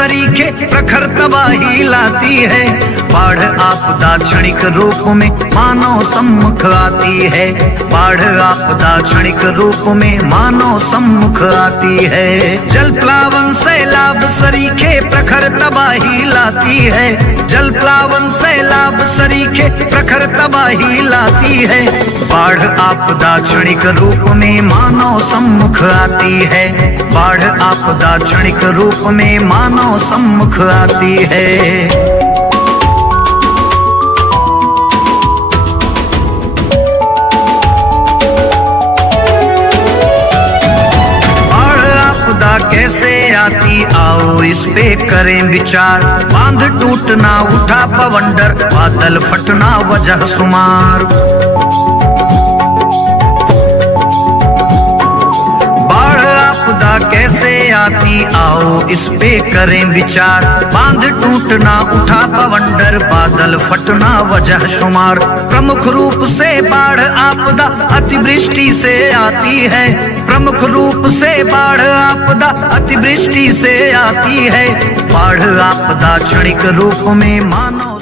सरीखे प्रखर तबाही लाती है। बाढ़ आपदा क्षणिक रूप में मानव सम्मुख आती है। बाढ़ आपदा क्षणिक रूप में मानव सम्मुख आती है। जल प्लावन सैलाब सरीखे प्रखर तबाही लाती है। जल प्लावन सैलाब सरीखे प्रखर तबाही लाती है। बाढ़ आपदा क्षणिक रूप में मानव सम्मुख आती है। बाढ़ आपदा क्षणिक रूप में मानव सम्मुख आती है। कैसे आती आओ इस पे करें विचार। बांध टूटना उठा बवंडर, बादल फटना वजह शुमार। बाढ़ आपदा कैसे आती आओ इस पे करें विचार। बांध टूटना उठा बवंडर, बादल फटना वजह शुमार। प्रमुख रूप से बाढ़ आपदा अतिवृष्टि से आती है। प्रमुख रूप से बाढ़ आपदा अतिवृष्टि से आती है। बाढ़ आपदा क्षणिक रूप में मानव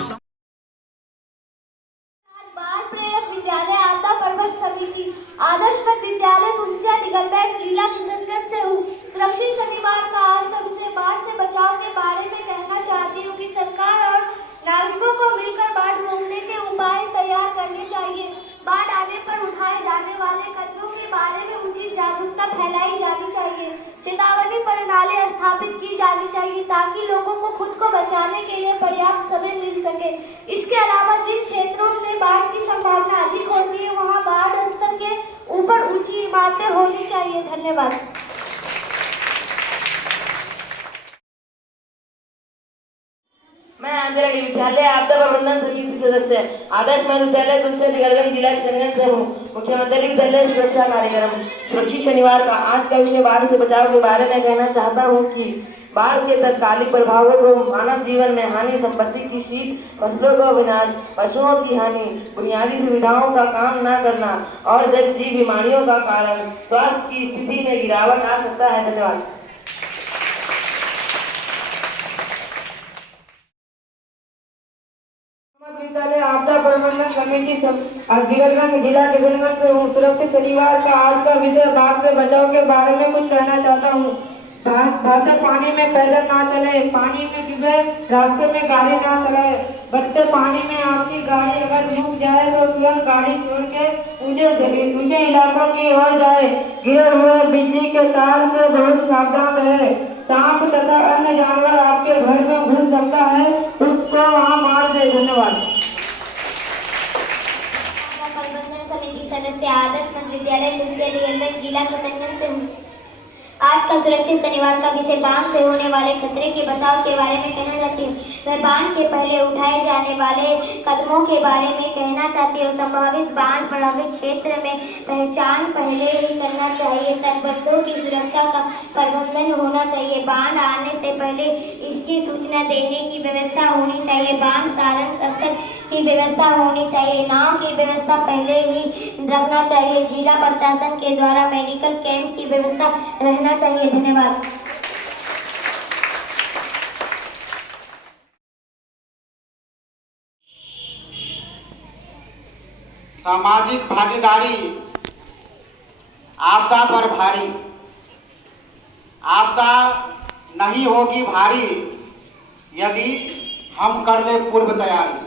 बाढ़ प्रेरक विद्यालय आपदा प्रबंधन समिति आदर्श मध्य विद्यालय कुंजा निगलबैठ जिला किशनगंज से हूँ। सुरक्षित शनिवार का आज का विषय बाढ़ से बचाव के बारे में कहना चाहती हूँ कि सरकार और नागरिकों को मिलकर बाढ़ रोकने के उपाय तैयार करने चाहिए। बाढ़ आने पर उठाए जाने वाले कदमों के बारे में उचित जागरूकता फैलाई जानी चाहिए। चेतावनी प्रणाली स्थापित की जानी चाहिए ताकि लोगों को खुद को बचाने के लिए पर्याप्त समय मिल सके। इसके अलावा जिन क्षेत्रों में बाढ़ की संभावना अधिक होती है वहां बाढ़ स्तर के ऊपर ऊंची इमारतें होनी चाहिए। धन्यवाद। मैं आंध्र विद्यालय आपदा प्रबंधन समिति सदस्य आदर्श मध्य विद्यालय तुलसी निगलगंज जिला किशनगंज से हूँ। मुख्यमंत्री विद्यालय सुरक्षा कार्यक्रम सुरक्षित शनिवार का आज का विषय बाढ़ से बचाव के बारे में कहना चाहता हूँ कि बाढ़ के तत्कालिक प्रभावों को मानव जीवन में हानि, संपत्ति की क्षति, फसलों का विनाश, पशुओं की हानि, बुनियादी सुविधाओं का काम न करना और जल जीव बीमारियों का कारण स्वास्थ्य की स्थिति में गिरावट आ सकता है। धन्यवाद। विद्यालय आपदा प्रबंधन समिति निगलगंज जिला किशनगंज से हूँ। सुरक्षित शनिवार का आज का विषय बाढ़ से बचाव के बारे में कुछ कहना चाहता हूँ। भाषा पानी में पैदल ना चले, पानी में डूबे रास्ते में गाड़ी ना चलाए। बच्चे पानी में आपकी गाड़ी अगर डूब जाए तो तुरंत गाड़ी छोड़ के ऊंचे इलाकों की ओर जाए। गिरे हुए बिजली के तार से बहुत सावधान रहे। सांप तथा अन्य जानवर आपके घर में घुस सकता है, उसको वहाँ मार दे। धन्यवाद। प्रबंधन समिति सदस्य आदर्श मध्य विद्यालय तुलसी निगलगंज जिला किशनगंज से हूँ। आज का सुरक्षित शनिवार का विषय बाढ़ से होने वाले खतरे के बचाव के बारे में कहना चाहती हूँ। मैं बाढ़ के पहले उठाए जाने वाले कदमों के बारे में कहना चाहती हूँ। संभावित बाढ़ प्रभावित क्षेत्र में पहचान पहले ही करना चाहिए। तटबंधों की सुरक्षा का प्रबंधन होना चाहिए। बाढ़ आने से पहले इसकी सूचना देने की व्यवस्था होनी चाहिए। बाढ़ सारण स्थल की व्यवस्था होनी चाहिए। नाव की व्यवस्था पहले ही रखना चाहिए। जिला प्रशासन के द्वारा मेडिकल कैंप की व्यवस्था रहना चाहिए। धन्यवाद। सामाजिक भागीदारी आपदा पर भारी। आपदा नहीं होगी भारी यदि हम कर ले पूर्व तैयारी।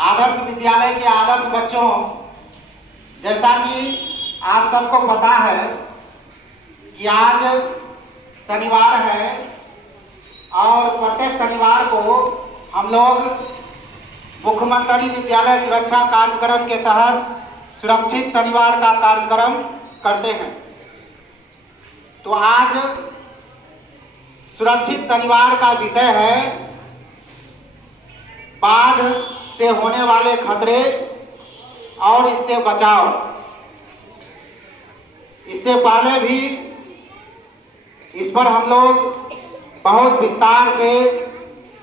आदर्श विद्यालय के आदर्श बच्चों, जैसा कि आप सबको पता है कि आज शनिवार है और प्रत्येक शनिवार को हम लोग मुख्यमंत्री विद्यालय सुरक्षा कार्यक्रम के तहत सुरक्षित शनिवार का कार्यक्रम करते हैं। तो आज सुरक्षित शनिवार का विषय है बाढ़ से होने वाले खतरे और इससे बचाव। इससे पहले भी इस पर हम लोग बहुत विस्तार से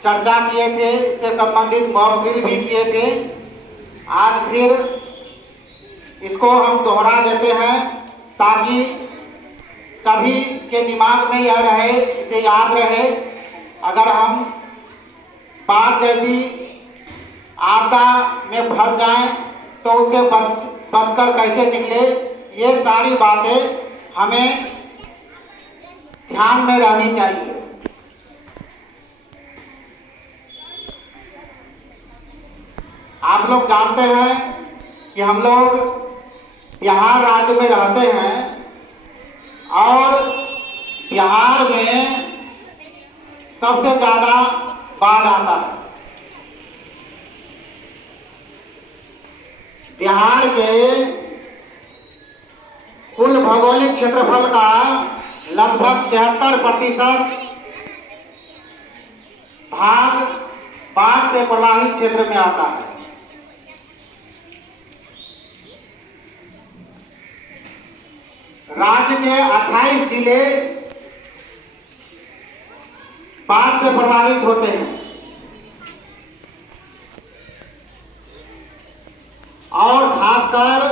चर्चा किए थे, इससे संबंधित मॉकड्रिल भी किए थे। आज फिर इसको हम दोहरा देते हैं ताकि सभी के दिमाग में यह रहे, इसे याद रहे, अगर हम बाढ़ जैसी आपदा में फंस जाएं तो उसे बचकर कैसे निकले, ये सारी बातें हमें ध्यान में रहनी चाहिए। आप लोग जानते हैं कि हम लोग बिहार राज्य में रहते हैं और बिहार में सबसे ज़्यादा बाढ़ आता है। बिहार के कुल भौगोलिक क्षेत्रफल का लगभग 73% भाग बाढ़ से प्रभावित क्षेत्र में आता है। राज्य के 28 जिले बाढ़ से प्रभावित होते हैं और खासकर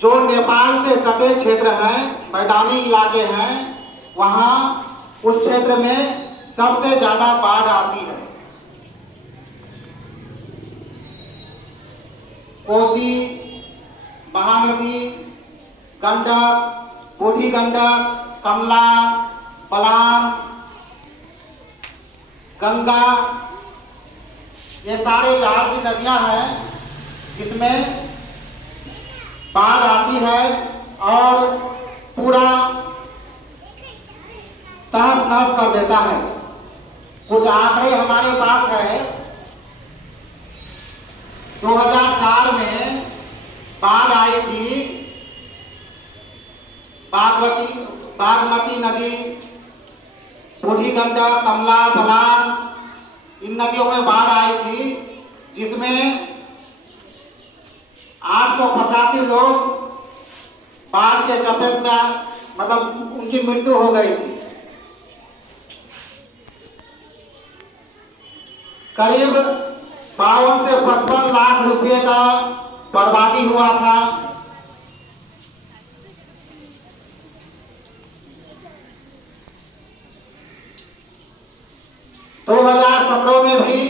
जो नेपाल से सटे क्षेत्र हैं, मैदानी इलाके हैं, वहां उस क्षेत्र में सबसे ज्यादा बाढ़ आती है। कोसी, महानदी, गंडक, बूढ़ी गंडक, कमला, बलान, गंगा, ये सारे बिहार की नदियां हैं जिसमें बाढ़ आती है और पूरा तहस नहस कर देता है। कुछ आंकड़े हमारे पास है। 2004 में बाढ़ आई थी, बागमती नदी, बूढ़ी गंडक, कमला, बलान, इन नदियों में बाढ़ आई थी जिसमें 885 लोग बाढ़ के चपेट में, मतलब उनकी मृत्यु हो गई थी। करीब 52 से 55 लाख रुपए का बर्बादी हुआ था। तो 2017 में भी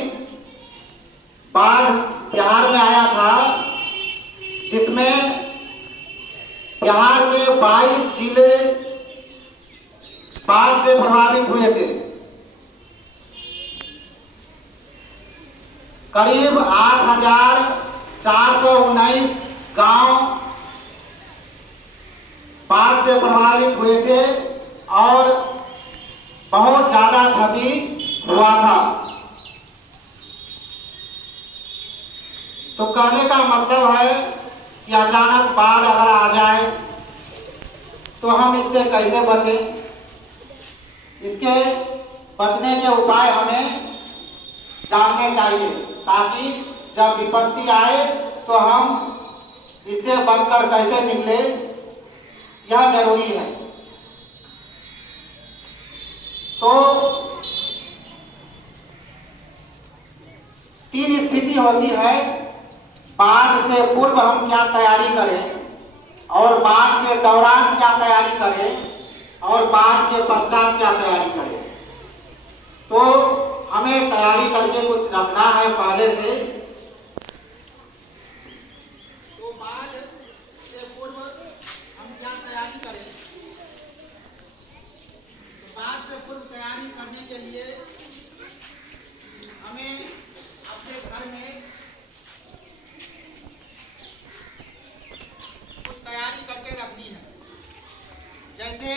बाढ़ बिहार में आया था जिसमें बिहार के 22 जिले बाढ़ से प्रभावित हुए थे। करीब 8,419 गांव बाढ़ से प्रभावित हुए थे और बहुत ज्यादा क्षति हुआ था। तो कहने का मतलब है कि अचानक बाढ़ अगर आ जाए तो हम इससे कैसे बचें। इसके बचने के उपाय हमें जानने चाहिए ताकि जब विपत्ति आए तो हम इससे बचकर कैसे निकले, यह जरूरी है। तो 3 स्थिति होती है। बाढ़ से पूर्व हम क्या तैयारी करें और बाढ़ के दौरान क्या तैयारी करें और बाढ़ के पश्चात क्या तैयारी करें। तो हमें तैयारी करके कुछ रखना है पहले से। तो बाढ़ से पूर्व हम क्या तैयारी करें। तो बाढ़ से पूर्व तैयारी करने के लिए हमें अपने घर में कुछ तैयारी करके रखनी है। जैसे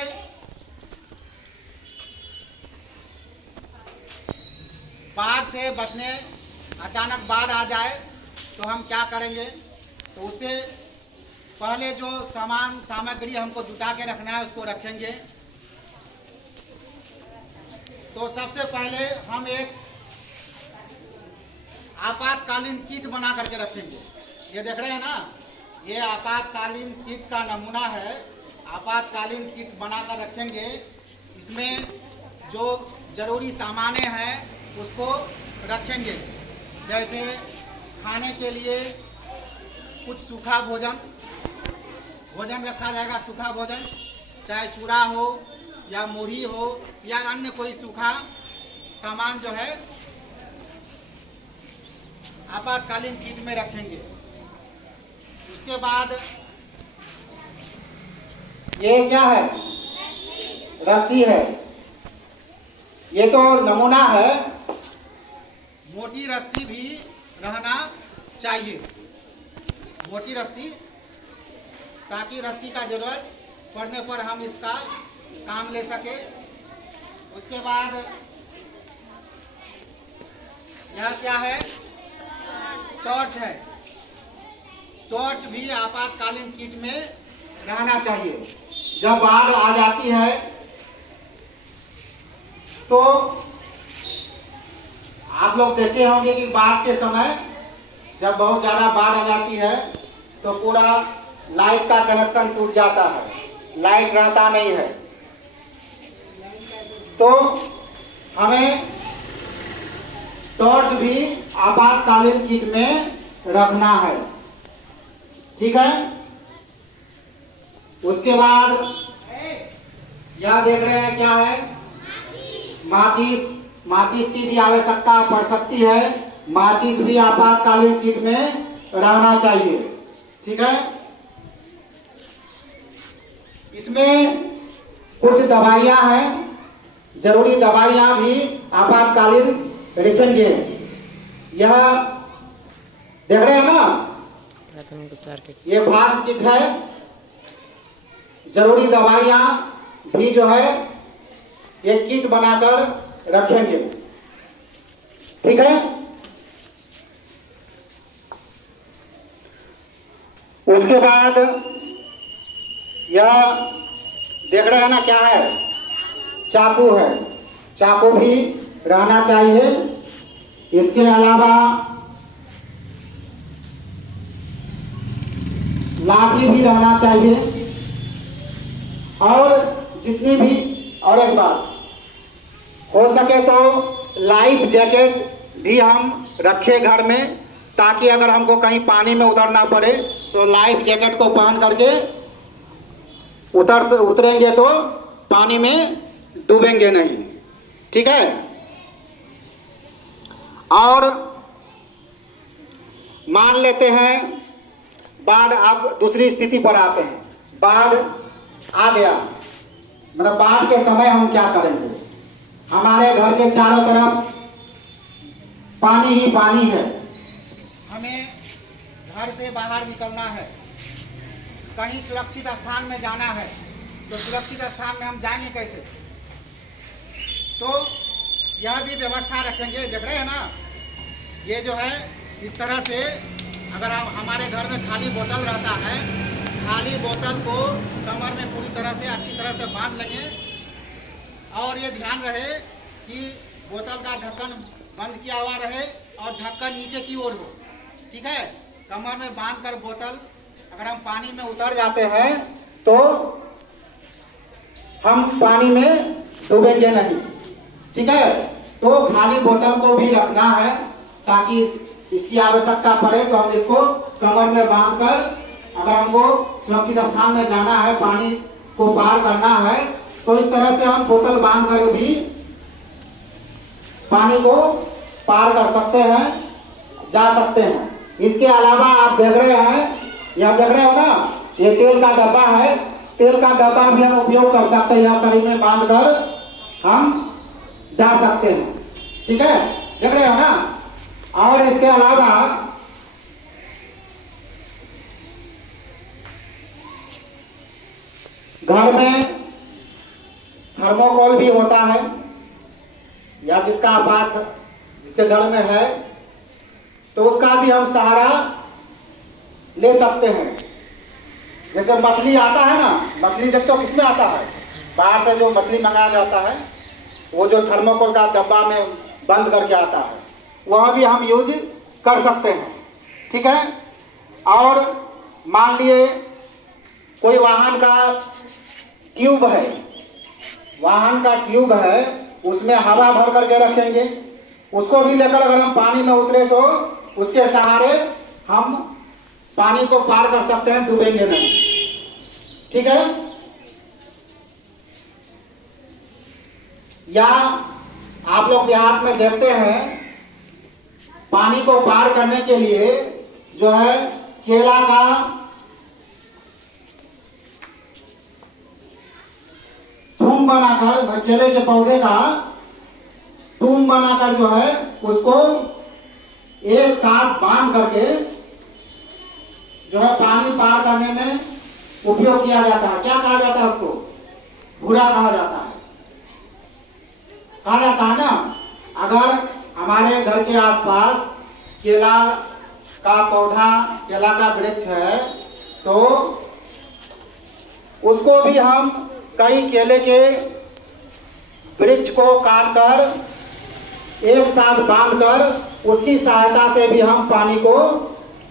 बाढ़ से बचने, अचानक बाढ़ आ जाए तो हम क्या करेंगे। तो उससे पहले जो सामग्री हमको जुटा के रखना है उसको रखेंगे। तो सबसे पहले हम एक आपातकालीन किट बना करके रखेंगे। ये देख रहे हैं ना, ये आपातकालीन किट का नमूना है। आपातकालीन किट बनाकर रखेंगे। इसमें जो जरूरी सामान हैं उसको रखेंगे। जैसे खाने के लिए कुछ सूखा भोजन रखा जाएगा, सूखा भोजन। चाहे चूड़ा हो या मुरही हो या अन्य कोई सूखा सामान जो है आपातकालीन किट में रखेंगे। उसके बाद ये क्या है? रस्सी है। ये तो नमूना है। मोटी रस्सी भी रहना चाहिए, मोटी रस्सी, ताकि रस्सी का जरूरत पड़ने पर हम इसका काम ले सके। उसके बाद यह क्या है? टॉर्च है। टॉर्च भी आपातकालीन किट में रहना चाहिए। जब बाढ़ आ जाती है तो आप लोग देखे होंगे कि बाढ़ के समय जब बहुत ज़्यादा बाढ़ आ जाती है तो पूरा लाइट का कनेक्शन टूट जाता है, लाइट रहता नहीं है। तो हमें टॉर्च भी आपातकालीन किट में रखना है, ठीक है। उसके बाद यह देख रहे हैं क्या है? माचिस। माचिस की भी आवश्यकता पड़ सकती है। माचिस भी आपातकालीन किट में रहना चाहिए, ठीक है। इसमें कुछ दवाइयाँ हैं, जरूरी दवाइयाँ भी आपातकालीन रखेंगे। यह देख रहे हैं ना, ये फास्ट किट है। जरूरी दवाइयाँ भी जो है एक किट बनाकर रखेंगे, ठीक है। उसके बाद यह देख रहे हैं ना क्या है? चाकू है। चाकू भी रहना चाहिए। इसके अलावा लाठी भी रहना चाहिए। और जितनी भी, और एक बात, हो सके तो लाइफ जैकेट भी हम रखें घर में, ताकि अगर हमको कहीं पानी में उतरना पड़े तो लाइफ जैकेट को पहन करके उतरेंगे तो पानी में डूबेंगे नहीं, ठीक है। और मान लेते हैं बाढ़, अब दूसरी स्थिति पर आते हैं। बाढ़ आ गया, मतलब बाढ़ के समय हम क्या करेंगे? हमारे घर के चारों तरफ पानी ही पानी है। हमें घर से बाहर निकलना है, कहीं सुरक्षित स्थान में जाना है, तो सुरक्षित स्थान में हम जाएंगे कैसे? तो यह भी व्यवस्था रखेंगे। देख रहे हैं ना, ये जो है इस तरह से, अगर हमारे घर में खाली बोतल रहता है, खाली बोतल को कमर में पूरी तरह से अच्छी तरह से बांध लेंगे। और ये ध्यान रहे कि बोतल का ढक्कन बंद किया हुआ रहे और ढक्कन नीचे की ओर हो, ठीक है। कमर में बांधकर बोतल, अगर हम पानी में उतर जाते हैं तो हम पानी में डूबेंगे नहीं, ठीक है। तो खाली बोतल को भी रखना है, ताकि इसकी आवश्यकता पड़े तो हम इसको कमर में बांधकर, अगर हमको सुरक्षित स्थान में जाना है, पानी को पार करना है, तो इस तरह से हम बोतल बांध कर भी पानी को पार कर सकते हैं, जा सकते हैं। इसके अलावा आप देख रहे हैं, यह देख रहे हो ना, ये तेल का डब्बा है। तेल का डब्बा भी हम उपयोग कर सकते हैं, यह शरीर में बांध कर हम जा सकते हैं, ठीक है। देख रहे हो ना। और इसके अलावा घर में थर्मोकोल भी होता है, या जिसका पास, जिसके घर में है, तो उसका भी हम सहारा ले सकते हैं। जैसे मछली आता है ना, मछली देखते हो किसमें आता है? बाहर से जो मछली मंगाया जाता है, वो जो थर्मोकोल का डब्बा में बंद करके आता है, वह भी हम यूज कर सकते हैं, ठीक है। और मान लिए कोई वाहन का ट्यूब है, वाहन का ट्यूब है, उसमें हवा भर करके रखेंगे। उसको भी लेकर अगर हम पानी में उतरे तो उसके सहारे हम पानी को पार कर सकते हैं, डूबेंगे नहीं, ठीक है। या आप लोग देहात में देखते हैं पानी को पार करने के लिए जो है केला का थूम बनाकर, केले के पौधे का थूम बनाकर जो है उसको एक साथ बांध करके जो है पानी पार करने में उपयोग किया जाता है। क्या कहा जाता है उसको? भूरा कहा जाता है। कहा जाता है ना। अगर हमारे घर के आसपास केला का पौधा, केला का वृक्ष है तो उसको भी हम कई केले के वृक्ष को काटकर एक साथ बांधकर उसकी सहायता से भी हम पानी को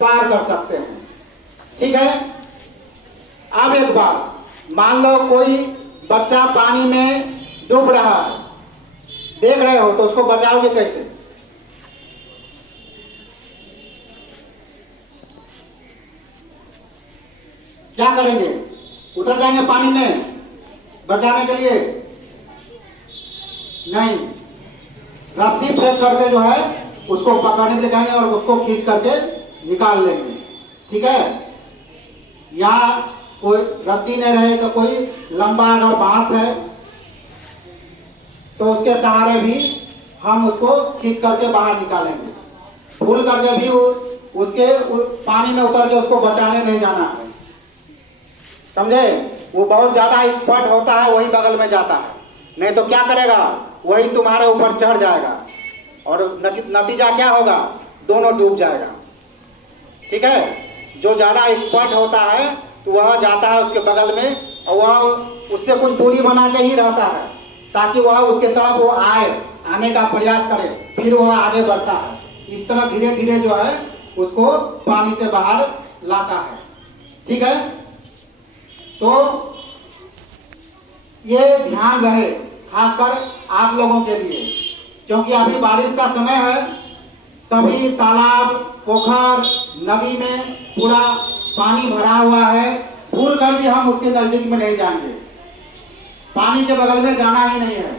पार कर सकते हैं। ठीक है। अब एक बात, मान लो कोई बच्चा पानी में डूब रहा है, देख रहे हो, तो उसको बचाओगे कैसे? क्या करेंगे? उतर जाएंगे पानी में बचाने के लिए? नहीं, रस्सी फेंक करके जो है उसको पकड़ने के लिए जाएंगे और उसको खींच करके निकाल लेंगे। ठीक है। या कोई रस्सी नहीं रहे तो कोई लंबा अगर बांस है तो उसके सहारे भी हम उसको खींच करके बाहर निकालेंगे। भूल करके भी उसके पानी में उतर के उसको बचाने नहीं जाना है, समझे? वो बहुत ज्यादा एक्सपर्ट होता है, वही बगल में जाता है, नहीं तो क्या करेगा, वही तुम्हारे ऊपर चढ़ जाएगा और नतीजा क्या होगा? दोनों डूब जाएगा। ठीक है। जो ज्यादा एक्सपर्ट होता है तो वह जाता है उसके बगल में और वह उससे कुछ दूरी बना के ही रहता है ताकि वह उसके तरफ वो आने का प्रयास करे, फिर वह आगे बढ़ता है। इस तरह धीरे धीरे जो है उसको पानी से बाहर लाता है। ठीक है। तो ये ध्यान रहे खासकर आप लोगों के लिए, क्योंकि अभी बारिश का समय है, सभी तालाब, पोखर, नदी में पूरा पानी भरा हुआ है। भूल कर भी हम उसके नजदीक में नहीं जाएंगे, पानी के बगल में जाना ही नहीं है,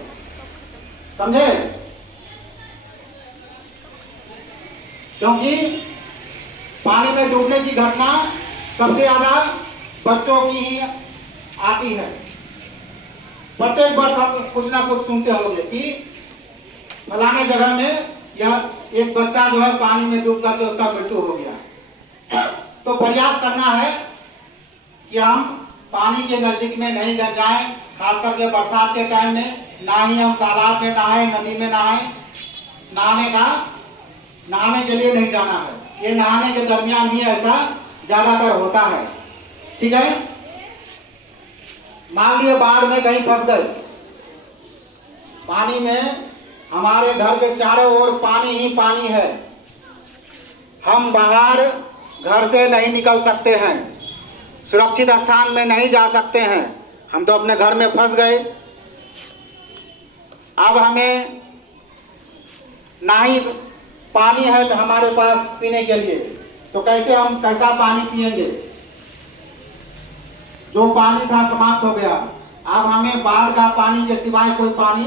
समझे? क्योंकि पानी में डूबने की घटना सबसे ज्यादा बच्चों की ही आती है। प्रत्येक वर्ष हम कुछ ना कुछ सुनते होंगे कि फलाने जगह में यह एक बच्चा जो है पानी में डूब करके उसका मृत्यु हो गया। तो प्रयास करना है कि हम पानी के नजदीक में नहीं जाएं, खास करके बरसात के टाइम में। ना ही हम तालाब में नहाएं, नदी में नहाएं। नहाने के लिए नहीं जाना है, ये नहाने के दरमियान ही ऐसा ज्यादातर होता है। ठीक है। मान लिए बाढ़ में कहीं फंस गए, पानी में हमारे घर के चारों ओर पानी ही पानी है, हम बाहर घर से नहीं निकल सकते हैं, सुरक्षित स्थान में नहीं जा सकते हैं, हम तो अपने घर में फंस गए। अब हमें ना ही पानी है तो हमारे पास पीने के लिए, तो कैसा पानी पिएंगे? जो पानी था समाप्त हो गया। अब हमें बाढ़ का पानी के सिवाय कोई पानी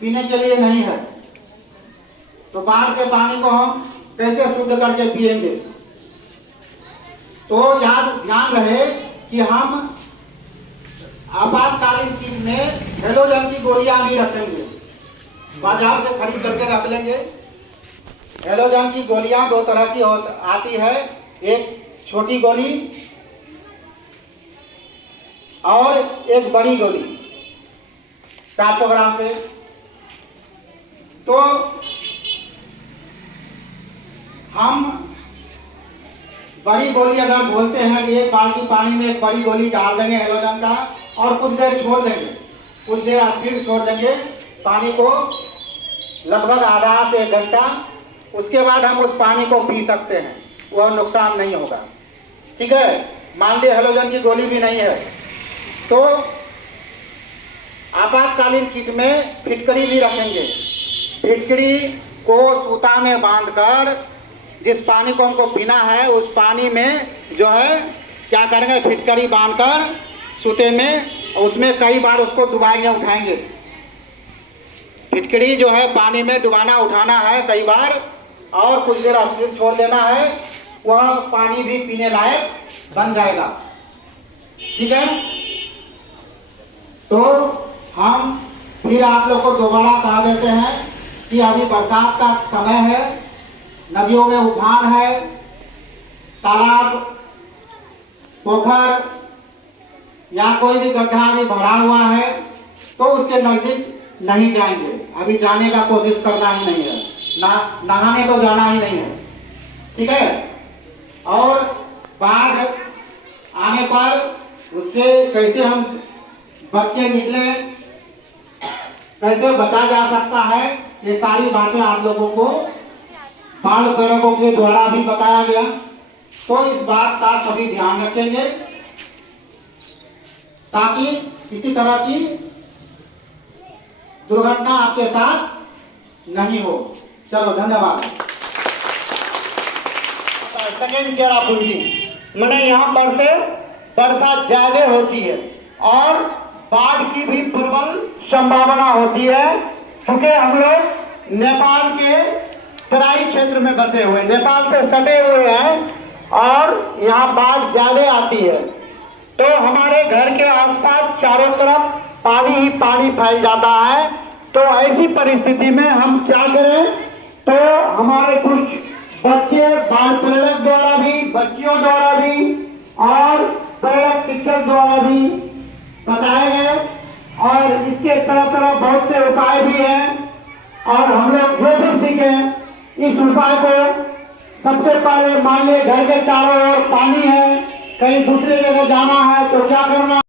पीने के लिए नहीं है, तो बाढ़ के पानी को हम कैसे शुद्ध करके पिएंगे? तो ध्यान रहे कि हम आपातकालीन चीज में हेलोजन की गोलियां भी रखेंगे, बाजार से खरीद करके रख लेंगे। हेलोजन की गोलियां दो तरह की आती है, एक छोटी गोली और एक बड़ी गोली 400 ग्राम से। तो हम बड़ी गोली अगर बोलते हैं, एक बाल्टी पानी में एक बड़ी गोली डाल देंगे हेलोजन का और कुछ देर छोड़ देंगे, कुछ देर स्थिर छोड़ देंगे पानी को, लगभग आधा से 1 घंटा। उसके बाद हम उस पानी को पी सकते हैं, वह नुकसान नहीं होगा। ठीक है। मान लीजिए हेलोजन की गोली भी नहीं है तो आपातकालीन किट में फिटकरी भी रखेंगे। फिटकरी को सूता में बांधकर जिस पानी को हमको पीना है उस पानी में जो है क्या करेंगे, फिटकरी बांधकर सूते में उसमें कई बार उसको डुबाएंगे, उठाएंगे। फिटकरी जो है पानी में डुबाना उठाना है कई बार, और कुछ देर अस्थिर छोड़ देना है, वह पानी भी पीने लायक बन जाएगा। ठीक है, तो हम फिर आप लोग को दोबारा कहा देते हैं कि अभी बरसात का समय है, नदियों में उफान है, तालाब, पोखर या कोई भी गड्ढा भी भरा हुआ है, तो उसके नजदीक नहीं जाएंगे। अभी जाने का कोशिश करना ही नहीं है, नहाने तो जाना ही नहीं है। ठीक है, और बाढ़ आने पर उससे कैसे हम बच के निकले, कैसे बचा जा सकता है, ये सारी बातें आप लोगों को बाल प्रेरकों के द्वारा भी बताया गया। तो इस बात का सभी ध्यान रखेंगे ताकि किसी तरह की दुर्घटना आपके साथ नहीं हो। चलो, धन्यवाद। सेकेंड चेरापूंजी मैंने यहाँ पर से बरसात ज्यादा होती है और बाढ़ की भी प्रबल संभावना होती है, क्योंकि हम लोग नेपाल के तराई क्षेत्र में बसे हुए, नेपाल से सटे हुए हैं और यहाँ बाढ़ ज्यादा आती है। तो हमारे घर के आसपास चारों तरफ पानी ही पानी फैल जाता है। तो ऐसी परिस्थिति में हम क्या करें, तो हमारे कुछ बच्चे बाल प्रेरक द्वारा भी, बच्चियों द्वारा भी और प्रेरक शिक्षक द्वारा भी बताए गए, और इसके तरह तरह बहुत से उपाय भी हैं। और हम लोग जो भी सीखे इस उपाय को, सबसे पहले मान लीजिए घर के चारों ओर पानी है, कहीं दूसरी जगह जाना है तो क्या करना